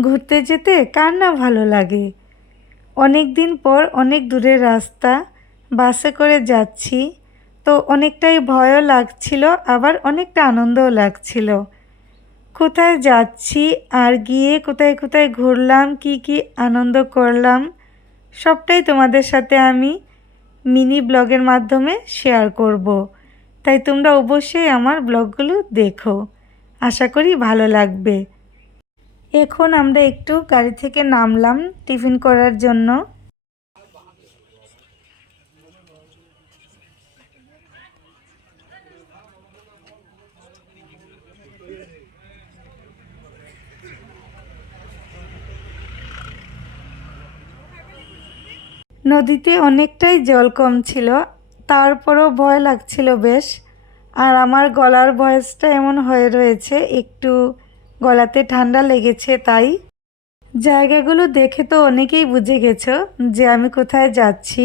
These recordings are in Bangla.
ঘুরতে যেতে কার না ভালো লাগে? অনেক দিন পর অনেক দূরের রাস্তা, বাসে করে যাচ্ছি, তো অনেকটাই ভয়ও লাগছিল, আবার অনেকটা আনন্দও লাগছিল। কোথায় যাচ্ছি, আর গিয়ে কোথায় কোথায় ঘুরলাম, কি কি আনন্দ করলাম, সবটাই তোমাদের সাথে আমি মিনি ব্লগের মাধ্যমে শেয়ার করব। তাই তোমরা অবশ্যই আমার ব্লগগুলো দেখো। আশা করি ভালো লাগবে। এখন আমরা একটু গাড়ি থেকে নামলাম টিফিন করার জন্য। নদীতে অনেকটাই জল কম ছিল, তারপরও ভয় লাগছিল বেশ, আর আমার গলার ভয়েসটা এমন হয়ে রয়েছে একটু গলাতে ঠান্ডা লেগেছে, তাই? জায়গাগুলো দেখে তো অনেকেই বুঝে গেছো যে আমি কোথায় যাচ্ছি।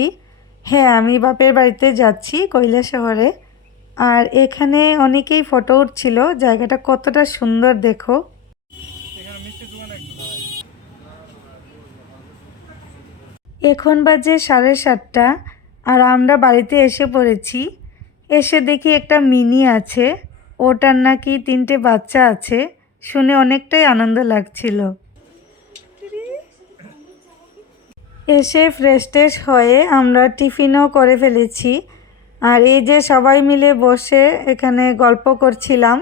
হ্যাঁ আমি বাপের বাড়িতে যাচ্ছি কৈলা শহরে। আর এখানে অনেকেই ফটো উঠছিল, জায়গাটা কতটা সুন্দর দেখো। এখন বাজে সাড়ে সাতটা, আর আমরা বাড়িতে এসে পড়েছি। এসে দেখি একটা মিনি আছে, ওটার নাকি তিনটে বাচ্চা আছে। শুনে অনেকটাই আনন্দ লাগছিল। এসে ফ্রেশ ট্রেশ হয়ে আমরা টিফিনও করে ফেলেছি। আর এই যে সবাই মিলে বসে এখানে গল্প করছিলাম,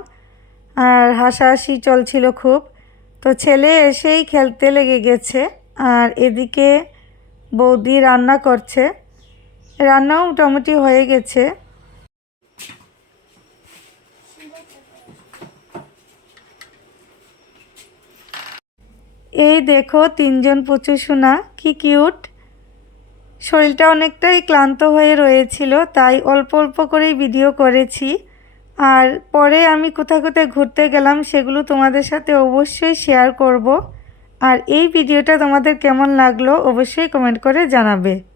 আর হাসাহাসি চলছিল খুব। তো ছেলে এসেই খেলতে লেগে গেছে, আর এদিকে বৌদি রান্না করছে। রান্নাও মোটামুটি হয়ে গেছে। এই দেখো, তিনজন প্রচুর সোনা, কি কিউট। শরীরটা অনেকটাই ক্লান্ত হয়ে রয়েছিল, তাই অল্প অল্প করেই ভিডিও করেছি। আর পরে আমি কোথায় কোথায় ঘুরতে গেলাম, সেগুলো তোমাদের সাথে অবশ্যই শেয়ার করব। আর এই ভিডিওটা তোমাদের কেমন লাগল, অবশ্যই কমেন্ট করে জানাবে।